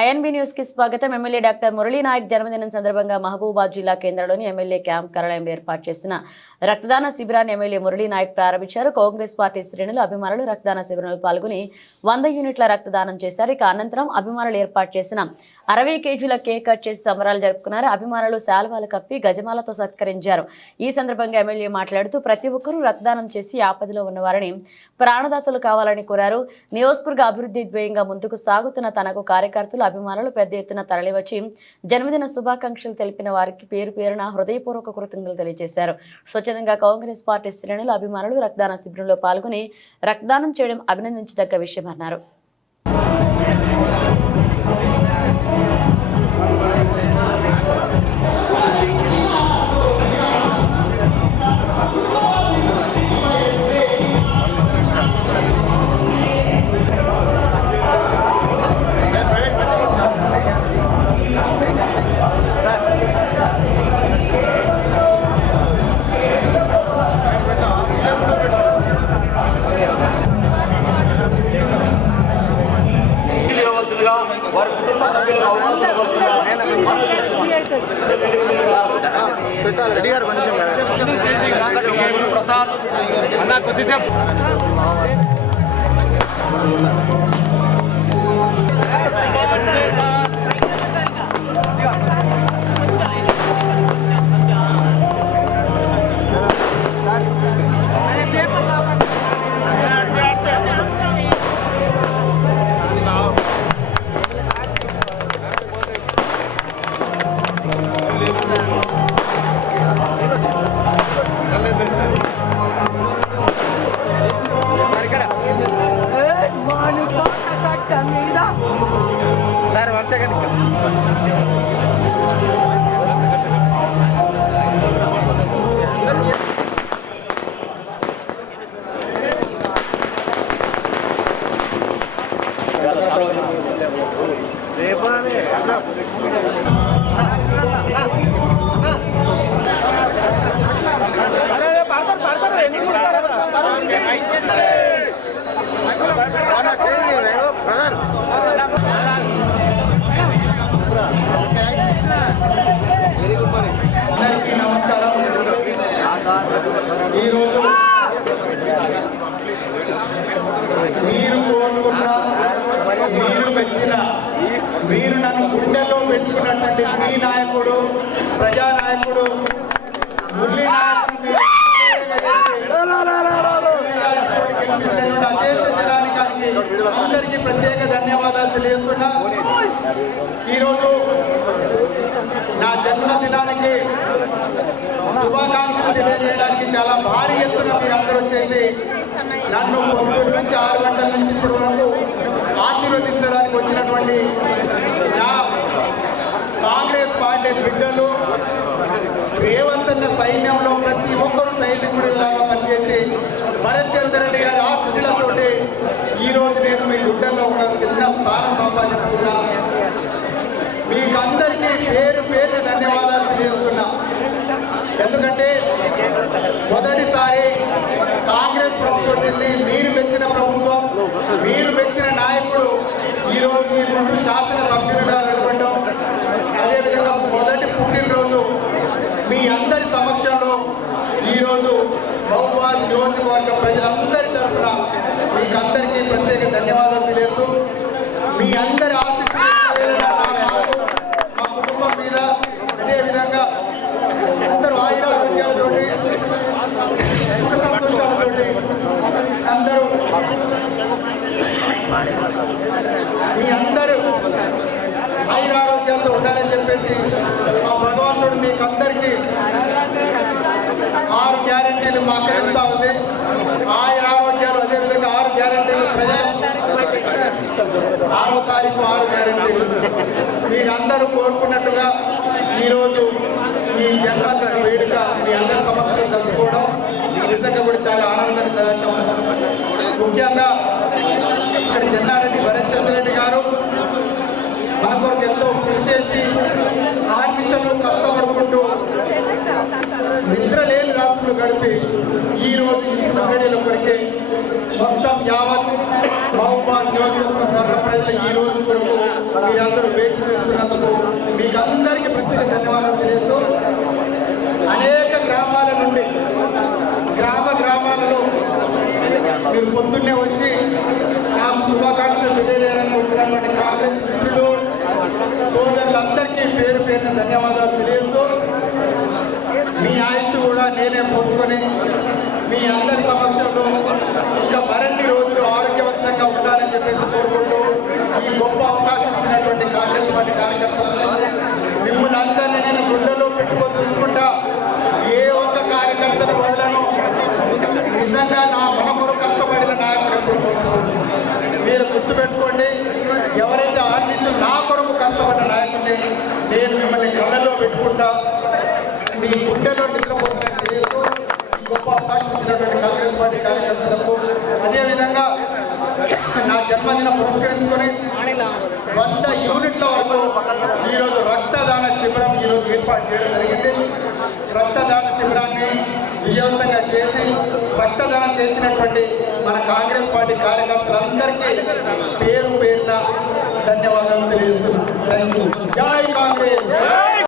INB న్యూస్కి స్వాగతం. MLA doctor Murali Naik జన్మదినం సందర్భంగా మహబూబాద్ జిల్లా కేంద్రంలోని ఎమ్మెల్యే క్యాంప్ కార్యాలయంలో ఏర్పాటు చేసిన రక్తదాన శిబిరాన్ని ఎమ్మెల్యే మురళీ నాయక్ ప్రారంభించారు. కాంగ్రెస్ పార్టీ శ్రేణులు అభిమానులు రక్తదాన శిబిరంలో పాల్గొని వంద యూనిట్ల రక్తదానం చేశారు. ఇక అనంతరం అభిమానులు ఏర్పాటు చేసిన అరవై కేజీల కేక్ కట్ చేసి సంబరాలు జరుపుకున్నారు. అభిమానులు శాల్వాలు కప్పి గజమాలతో సత్కరించారు. ఈ సందర్భంగా ఎమ్మెల్యే మాట్లాడుతూ ప్రతి ఒక్కరూ రక్తదానం చేసి ఆపదలో ఉన్నవారని ప్రాణదాతలు కావాలని కోరారు. నియోజకవర్గ అభివృద్ధి ధ్యేయంగా ముందుకు సాగుతున్న తనకు కార్యకర్తలు అభిమానులు పెద్ద ఎత్తున తరలివచ్చి జన్మదిన శుభాకాంక్షలు తెలిపిన వారికి పేరు పేరున హృదయపూర్వక కృతజ్ఞతలు తెలియజేశారు. స్వచ్ఛందంగా కాంగ్రెస్ పార్టీ శ్రేణులు అభిమానులు రక్తదాన శిబిరంలో పాల్గొని రక్తదానం చేయడం అభినందించదగ్గ విషయమన్నారు ప్రసాద్ అన్న కొద్దిసేపు 갑니다. 나를 왈짝하니까. 네 번에 아까 పెట్టుకున్నటువంటి మీ నాయకుడు ప్రజానాయకుడు మురళీ నాయకుడు అశేష అందరికీ ప్రత్యేక ధన్యవాదాలు తెలియజేస్తున్నా. ఈరోజు నా జన్మదినానికి శుభాకాంక్షలు తెలియజేయడానికి చాలా భారీ ఎత్తున మీరు అందరూ వచ్చేసి నన్ను పొద్దున్న నుంచి ఆరు గంటల నుంచి ఇప్పటి వరకు రేవంత్ అన్న సైన్యంలో ధన్యవాదాలు తెలియజేస్తూ మీ అందరి ఆశీస్సులు నాకు మా కుటుంబం మీద అదేవిధంగా అందరూ ఆయురారోగ్యాలతోటి సుఖ సంతోషాలతోటి అందరూ మీ అందరూ ఆయురారోగ్యాలతో ఉండాలని చెప్పేసి మా భగవంతుడు మీకు అందరికీ ఆరు గ్యారంటీలు మాకు వెళ్తా ఉంది ఆయుర ఆరోగ్యాలు అదేవిధంగా ఆరు గ్యారెంటీలు ప్రజలు ఆరో తారీఖు ఆరు గ్యారెంటీలు మీరందరూ కోరుకున్నట్టుగా ఈరోజు ఈ జన్మదిన వేడుక మీ అందరి సమక్షంలో జరుపుకోవడం నిజంగా కూడా చాలా ఆనందకరంగా ముఖ్యంగా ఇక్కడ చెన్నారెడ్డి భరత్చంద్రెడ్డి గారు మన కొరకు ఎంతో కృషి చేసి ఆర్మిషన్లు కష్టపడుకుంటూ నిద్ర లేని రాత్రులు గడిపి ఈ రోజు ఈ శుభ కొరికే మొత్తం యావత్ మహబూబాద్ నియోజకవర్గ ప్రజలు ఈ రోజు కొరకు మీరందరూ వేచి చూస్తున్నందుకు మీకు అందరికీ ప్రత్యేక ధన్యవాదాలు తెలియజేస్తూ అనేక గ్రామాల నుండి గ్రామ గ్రామాలలో మీరు పొద్దున్నే వచ్చి నాకు శుభాకాంక్షలు తెలియజేయడానికి వచ్చినటువంటి కాంగ్రెస్ మిత్రులు సోదరులందరికీ పేరు పేరున ధన్యవాదాలు తెలియజేస్తూ మీ ఆయుష్ కూడా నేనే పోసుకొని మీ అందరి సమక్షం మరిన్ని రోజులు ఆరోగ్యవంతంగా ఉండాలని చెప్పేసి కోరుకుంటూ ఈ గొప్ప అవకాశం ఇచ్చినటువంటి కాంగ్రెస్ పార్టీ కార్యకర్తలు మిమ్మల్ని అందరినీ నేను గుండెలో పెట్టుకొని చూసుకుంటా ఏ ఒక్క కార్యకర్తను వదలను నిజంగా నా మన కొరకు కష్టపడిన నాయకుడు ఎప్పుడు మోసపోడు. మీరు గుర్తుపెట్టుకోండి ఎవరైతే ఆర్నిషన్ నా కొరకు కష్టపడ్డ నాయకుడిని నేను మిమ్మల్ని కళ్ళలో పెట్టుకుంటా మీ గుండెలో నిద్రపోతుందని చేస్తూ గొప్ప అవకాశం ఇచ్చినటువంటి కాంగ్రెస్ పార్టీ కార్యకర్తలకు నా జన్మదిన పురస్కరించుకొని వంద యూనిట్ల వరకు ఈరోజు రక్తదాన శిబిరం ఈరోజు ఏర్పాటు చేయడం జరిగింది. రక్తదాన శిబిరాన్ని విజయవంతంగా చేసి రక్తదానం చేసినటువంటి మన కాంగ్రెస్ పార్టీ కార్యకర్తలందరికీ పేరు పేరున ధన్యవాదాలు తెలియజేస్తున్నాను. Thank you